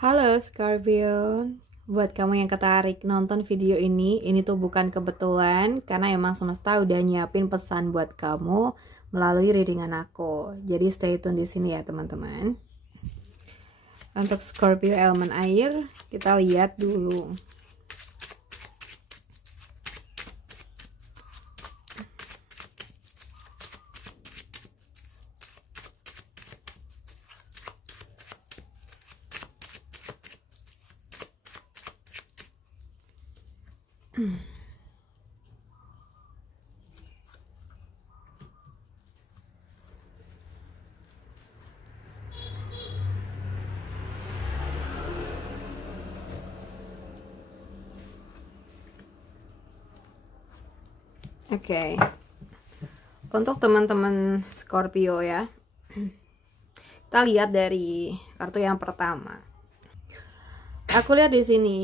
Halo Scorpio, buat kamu yang tertarik nonton video ini tuh bukan kebetulan karena emang semesta udah nyiapin pesan buat kamu melalui readingan aku. Jadi stay tune di sini ya teman-teman. Untuk Scorpio elemen air, kita lihat dulu. Oke. Untuk teman-teman Scorpio ya. Kita lihat dari kartu yang pertama. Aku lihat di sini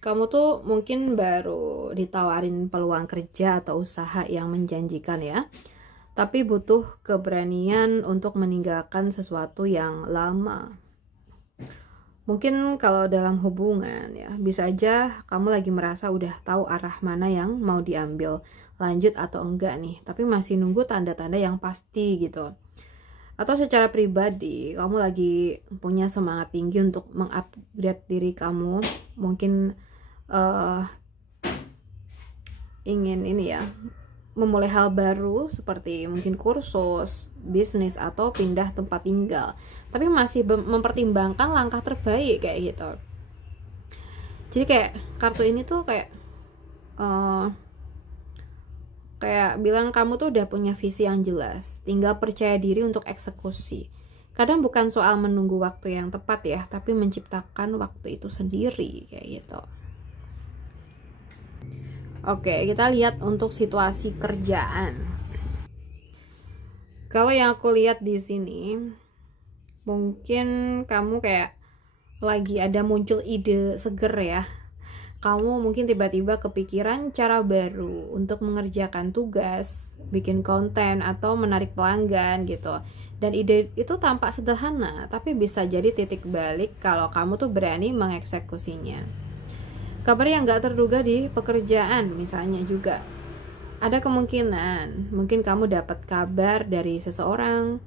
kamu tuh mungkin baru ditawarin peluang kerja atau usaha yang menjanjikan ya. Tapi butuh keberanian untuk meninggalkan sesuatu yang lama. Mungkin kalau dalam hubungan ya, bisa aja kamu lagi merasa udah tahu arah mana yang mau diambil, lanjut atau enggak nih, tapi masih nunggu tanda-tanda yang pasti gitu. Atau secara pribadi, kamu lagi punya semangat tinggi untuk mengupgrade diri kamu, mungkin ingin ini ya, memulai hal baru seperti mungkin kursus, bisnis, atau pindah tempat tinggal. Tapi masih mempertimbangkan langkah terbaik kayak gitu. Jadi kayak kartu ini tuh kayak bilang kamu tuh udah punya visi yang jelas, tinggal percaya diri untuk eksekusi. Kadang bukan soal menunggu waktu yang tepat ya, tapi menciptakan waktu itu sendiri kayak gitu. Oke, kita lihat untuk situasi kerjaan. Kalau yang aku lihat di sini, mungkin kamu kayak lagi ada muncul ide seger ya. Kamu mungkin tiba-tiba kepikiran cara baru untuk mengerjakan tugas, bikin konten, atau menarik pelanggan gitu. Dan ide itu tampak sederhana, tapi bisa jadi titik balik kalau kamu tuh berani mengeksekusinya. Kabar yang gak terduga di pekerjaan misalnya juga. Ada kemungkinan, mungkin kamu dapat kabar dari seseorang,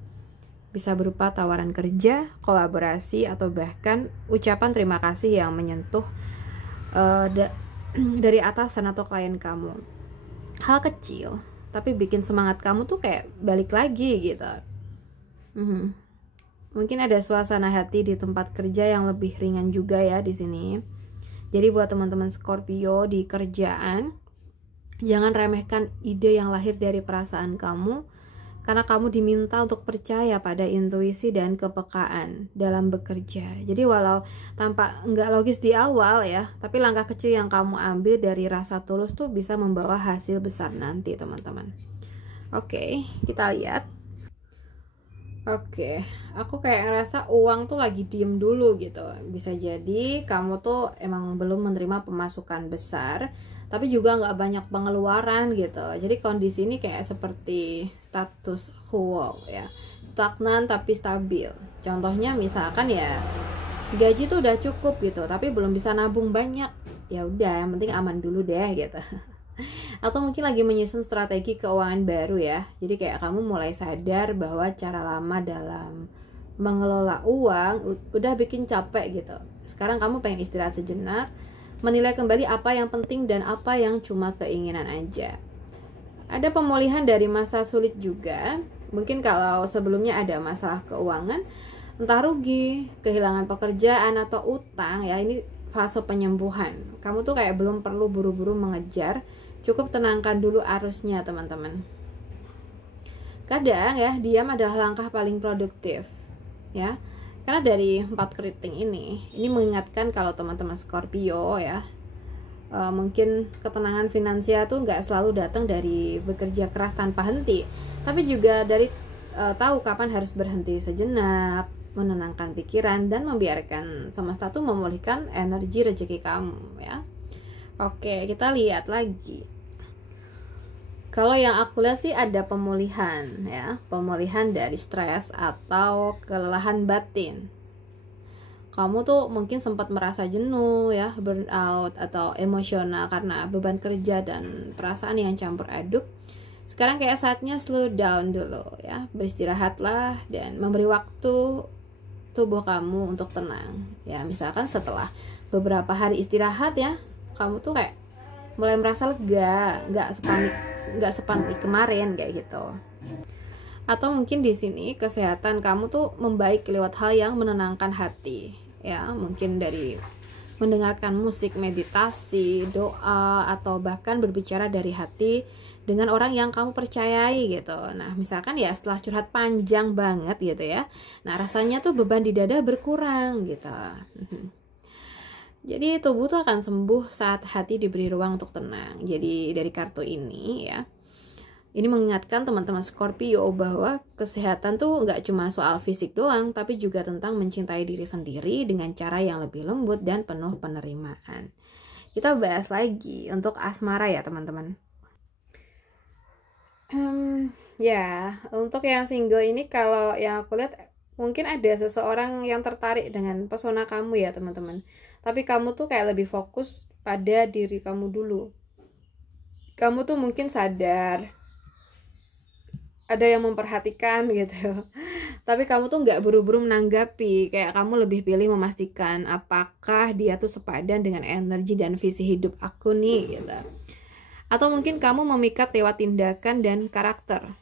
bisa berupa tawaran kerja, kolaborasi, atau bahkan ucapan terima kasih yang menyentuh dari atasan atau klien kamu. Hal kecil, tapi bikin semangat kamu tuh kayak balik lagi gitu. Mungkin ada suasana hati di tempat kerja yang lebih ringan juga ya di sini. Jadi buat teman-teman Scorpio di kerjaan, jangan remehkan ide yang lahir dari perasaan kamu, karena kamu diminta untuk percaya pada intuisi dan kepekaan dalam bekerja. Jadi walau tampak nggak logis di awal ya, tapi langkah kecil yang kamu ambil dari rasa tulus tuh bisa membawa hasil besar nanti teman-teman. Oke, kita lihat. Oke, aku kayak ngerasa uang tuh lagi diem dulu gitu. Bisa jadi kamu tuh emang belum menerima pemasukan besar, tapi juga nggak banyak pengeluaran gitu. Jadi kondisi ini kayak seperti status quo ya, stagnan tapi stabil. Contohnya misalkan ya, gaji tuh udah cukup gitu, tapi belum bisa nabung banyak. Ya udah, yang penting aman dulu deh gitu. Atau mungkin lagi menyusun strategi keuangan baru ya. Jadi kayak kamu mulai sadar bahwa cara lama dalam mengelola uang udah bikin capek gitu. Sekarang kamu pengen istirahat sejenak, menilai kembali apa yang penting dan apa yang cuma keinginan aja. Ada pemulihan dari masa sulit juga. Mungkin kalau sebelumnya ada masalah keuangan, entah rugi, kehilangan pekerjaan, atau utang ya, ini fase penyembuhan. Kamu tuh kayak belum perlu buru-buru mengejar, cukup tenangkan dulu arusnya teman-teman. Kadang ya, diam adalah langkah paling produktif ya. Karena dari 4 keriting ini mengingatkan kalau teman-teman Scorpio ya, mungkin ketenangan finansial tuh nggak selalu datang dari bekerja keras tanpa henti, tapi juga dari tahu kapan harus berhenti sejenak, menenangkan pikiran, dan membiarkan semesta tuh memulihkan energi rezeki kamu ya. Oke, kita lihat lagi. Kalau yang aku lihat sih ada pemulihan ya, pemulihan dari stres atau kelelahan batin. kamu tuh mungkin sempat merasa jenuh ya, burnout atau emosional karena beban kerja dan perasaan yang campur aduk. Sekarang kayak saatnya slow down dulu ya, beristirahatlah dan memberi waktu tubuh kamu untuk tenang. Ya, misalkan setelah beberapa hari istirahat ya, kamu tuh kayak mulai merasa lega, nggak sepanik kemarin kayak gitu. Atau mungkin di sini kesehatan kamu tuh membaik lewat hal yang menenangkan hati. Ya, mungkin dari mendengarkan musik, meditasi, doa, atau bahkan berbicara dari hati dengan orang yang kamu percayai gitu. Nah, misalkan ya setelah curhat panjang banget gitu ya, nah rasanya tuh beban di dada berkurang gitu. Jadi tubuh tuh akan sembuh saat hati diberi ruang untuk tenang. Jadi dari kartu ini ya, ini mengingatkan teman-teman Scorpio bahwa kesehatan tuh nggak cuma soal fisik doang, tapi juga tentang mencintai diri sendiri dengan cara yang lebih lembut dan penuh penerimaan. Kita bahas lagi untuk asmara ya teman-teman. Ya, untuk yang single ini kalau yang aku lihat mungkin ada seseorang yang tertarik dengan pesona kamu ya teman-teman. Tapi kamu tuh kayak lebih fokus pada diri kamu dulu. Kamu tuh mungkin sadar ada yang memperhatikan gitu, tapi kamu tuh nggak buru-buru menanggapi. Kayak kamu lebih pilih memastikan apakah dia tuh sepadan dengan energi dan visi hidup aku nih gitu. Atau mungkin kamu memikat lewat tindakan dan karakter.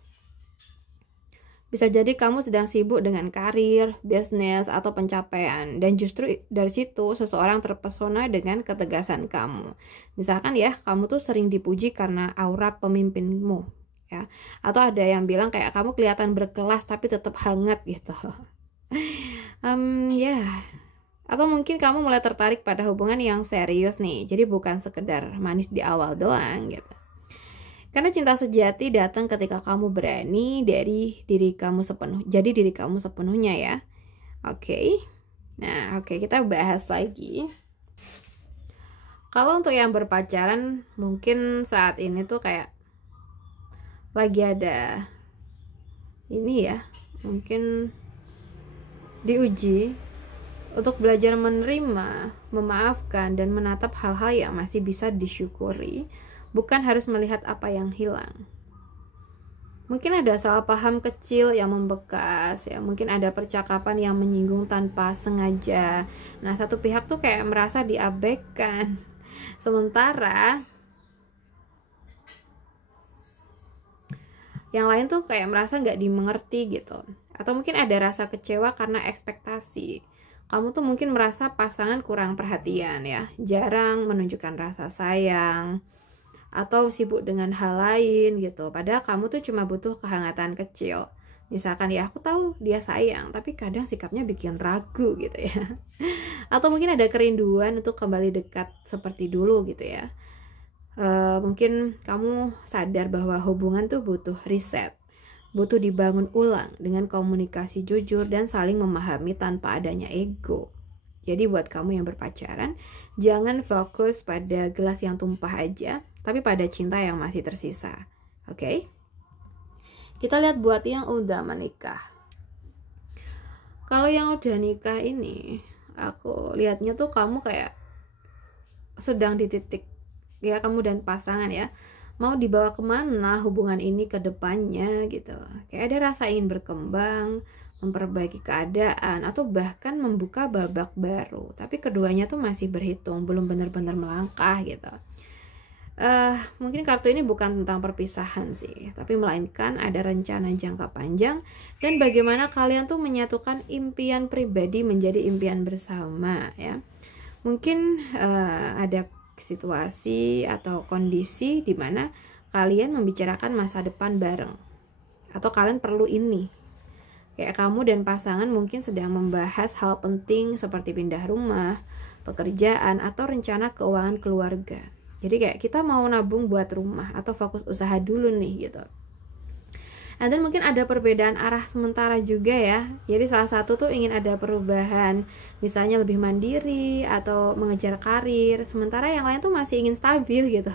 Bisa jadi kamu sedang sibuk dengan karir, bisnis, atau pencapaian, dan justru dari situ seseorang terpesona dengan ketegasan kamu. Misalkan ya, kamu tuh sering dipuji karena aura pemimpinmu ya, atau ada yang bilang kayak kamu kelihatan berkelas tapi tetap hangat gitu. Ya, atau mungkin kamu mulai tertarik pada hubungan yang serius nih, jadi bukan sekedar manis di awal doang gitu. Karena cinta sejati datang ketika kamu berani jadi diri kamu sepenuhnya ya. Oke. Nah, oke, kita bahas lagi. Kalau untuk yang berpacaran, mungkin saat ini tuh kayak lagi ada ini ya, mungkin diuji untuk belajar menerima, memaafkan, dan menatap hal-hal yang masih bisa disyukuri, bukan harus melihat apa yang hilang. Mungkin ada salah paham kecil yang membekas ya, mungkin ada percakapan yang menyinggung tanpa sengaja. Nah, satu pihak tuh kayak merasa diabaikan, sementara yang lain tuh kayak merasa nggak dimengerti gitu. Atau mungkin ada rasa kecewa karena ekspektasi. Kamu tuh mungkin merasa pasangan kurang perhatian ya, jarang menunjukkan rasa sayang, atau sibuk dengan hal lain gitu. Padahal kamu tuh cuma butuh kehangatan kecil. Misalkan ya, aku tahu dia sayang, tapi kadang sikapnya bikin ragu gitu ya. Atau mungkin ada kerinduan untuk kembali dekat seperti dulu gitu ya. Mungkin kamu sadar bahwa hubungan tuh butuh reset, butuh dibangun ulang dengan komunikasi jujur dan saling memahami tanpa adanya ego. Jadi buat kamu yang berpacaran, jangan fokus pada gelas yang tumpah aja, tapi pada cinta yang masih tersisa. Oke? Kita lihat buat yang udah menikah. Kalau yang udah nikah ini, aku lihatnya tuh kamu kayak sedang di titik ya, kamu dan pasangan ya, mau dibawa kemana hubungan ini ke depannya gitu. Kayak ada rasa ingin berkembang, memperbaiki keadaan, atau bahkan membuka babak baru. Tapi keduanya tuh masih berhitung, belum benar-benar melangkah gitu. Mungkin kartu ini bukan tentang perpisahan sih, tapi melainkan ada rencana jangka panjang dan bagaimana kalian tuh menyatukan impian pribadi menjadi impian bersama ya. Mungkin ada situasi atau kondisi di mana kalian membicarakan masa depan bareng, atau kalian perlu ini. Kayak kamu dan pasangan mungkin sedang membahas hal penting seperti pindah rumah, pekerjaan, atau rencana keuangan keluarga. Jadi kayak kita mau nabung buat rumah atau fokus usaha dulu nih gitu. Dan mungkin ada perbedaan arah sementara juga ya. Jadi salah satu tuh ingin ada perubahan, misalnya lebih mandiri atau mengejar karir, sementara yang lain tuh masih ingin stabil gitu.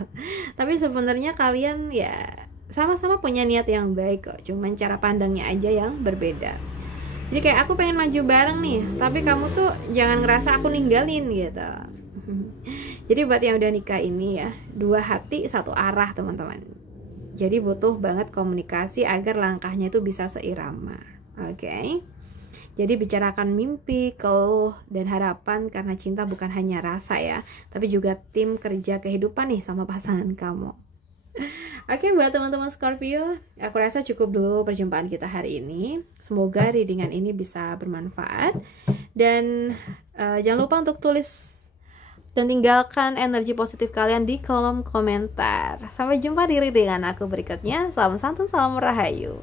Tapi sebenarnya kalian ya sama-sama punya niat yang baik kok, cuman cara pandangnya aja yang berbeda. Jadi kayak aku pengen maju bareng nih, tapi kamu tuh jangan ngerasa aku ninggalin gitu. Jadi buat yang udah nikah ini ya, 2 hati 1 arah teman-teman. Jadi butuh banget komunikasi agar langkahnya itu bisa seirama. Oke. Jadi bicarakan mimpi, keluh, dan harapan, karena cinta bukan hanya rasa ya, tapi juga tim kerja kehidupan nih sama pasangan kamu. Oke, buat teman-teman Scorpio, aku rasa cukup dulu perjumpaan kita hari ini. Semoga readingan ini bisa bermanfaat. Dan jangan lupa untuk tulis dan tinggalkan energi positif kalian di kolom komentar. Sampai jumpa di readingan aku berikutnya. Salam santun, salam rahayu.